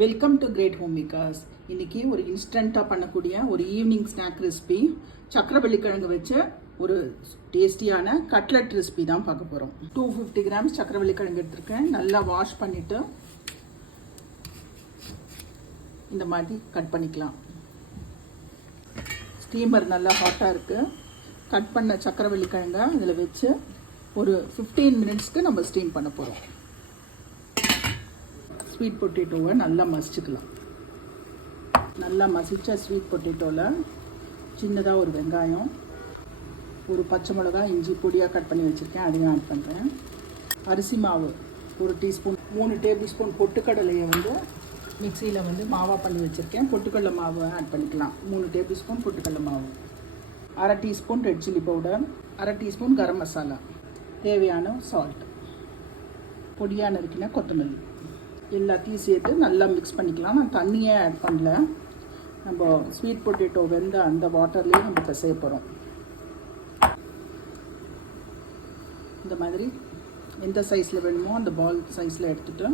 Welcome to great home makers. இன்னைக்கு ஒரு இன்ஸ்டண்ட்டாக பண்ணக்கூடிய ஒரு ஈவினிங் ஸ்நாக் ரெசிபி, சக்கரவள்ளி கிழங்கு வச்ச ஒரு டேஸ்டியான கட்லெட் ரெசிபி தான் பார்க்க போகிறோம். 250 கிராம்ஸ் சக்கரவள்ளி கிழங்கு எடுத்திருக்கேன். நல்லா வாஷ் பண்ணிவிட்டு இந்த மாதிரி கட் பண்ணிக்கலாம். ஸ்டீமர் நல்லா ஹாட்டாக இருக்குது. கட் பண்ண சக்கரவள்ளி கிழங்கை இதில் வச்சு ஒரு 15 மினிட்ஸ்க்கு நம்ம ஸ்டீம் பண்ண போகிறோம். ஸ்வீட் பொட்டேட்டோவை நல்லா மசிச்சுக்கலாம். நல்லா மசித்த ஸ்வீட் பொட்டேட்டோவில் சின்னதாக ஒரு வெங்காயம், ஒரு பச்சை மிளகா, இஞ்சி பொடியாக கட் பண்ணி வச்சுருக்கேன், அதையும் ஆட் பண்ணுறேன். அரிசி மாவு 1 டீஸ்பூன், 3 டேபிள் ஸ்பூன் பொட்டுக்கடலையை மிக்சியில் மாவாக பண்ணி வச்சுருக்கேன். பொட்டுக்கடலை மாவு ஆட் பண்ணிக்கலாம். 3 டேபிள் ஸ்பூன் பொட்டுக்கடலை மாவு, 1/2 teaspoon red chilli powder, 1/2 teaspoon garam masala, தேவையான சால்ட், பொடியாக நறுக்கின கொத்தமல்லி, எல்லாத்தையும் சேர்த்து நல்லா மிக்ஸ் பண்ணிக்கலாம். நான் தண்ணியே ஆட் பண்ணல. நம்ம ஸ்வீட் பொட்டேட்டோ வெந்த அந்த வாட்டர்லேயே நம்ம பிசைய போகிறோம். இந்த மாதிரி எந்த சைஸில் வேணுமோ அந்த பால் சைஸில் எடுத்துகிட்டு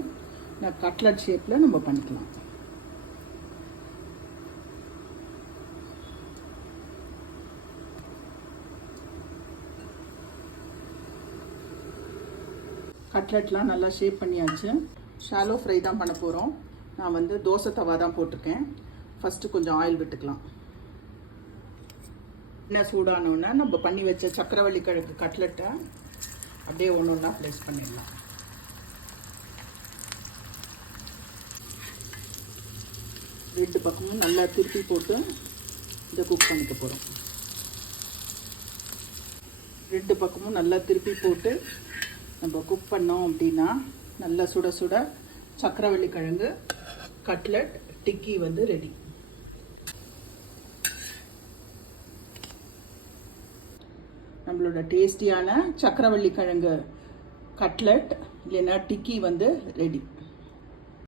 நான் கட்லட் ஷேப்பில் நம்ம பண்ணிக்கலாம். கட்லெட்லாம் நல்லா ஷேப் பண்ணியாச்சு. ஷாலோ ஃப்ரை தான் பண்ண போகிறோம். நான் தோசை தவா தான் போட்டிருக்கேன். ஃபஸ்ட்டு கொஞ்சம் ஆயில் விட்டுக்கலாம். என்ன சூடானோன்னா நம்ம பண்ணி வச்ச சக்கரவள்ளி கிழங்கு கட்லெட்டை அப்படியே ஒன்று ஒன்றா ப்ளேஸ் பண்ணிடலாம். ரெண்டு பக்கமும் நல்லா திருப்பி போட்டு இதை குக் பண்ணிக்க போகிறோம். ரெண்டு பக்கமும் நல்லா திருப்பி போட்டு நம்ம குக் பண்ணோம் அப்படின்னா நல்லா சுட சுட சக்கரவள்ளி கிழங்கு கட்லெட் டிக்கி ரெடி. நம்மளோட டேஸ்டியான சக்கரவள்ளி கிழங்கு கட்லெட் இல்லைன்னா டிக்கி ரெடி.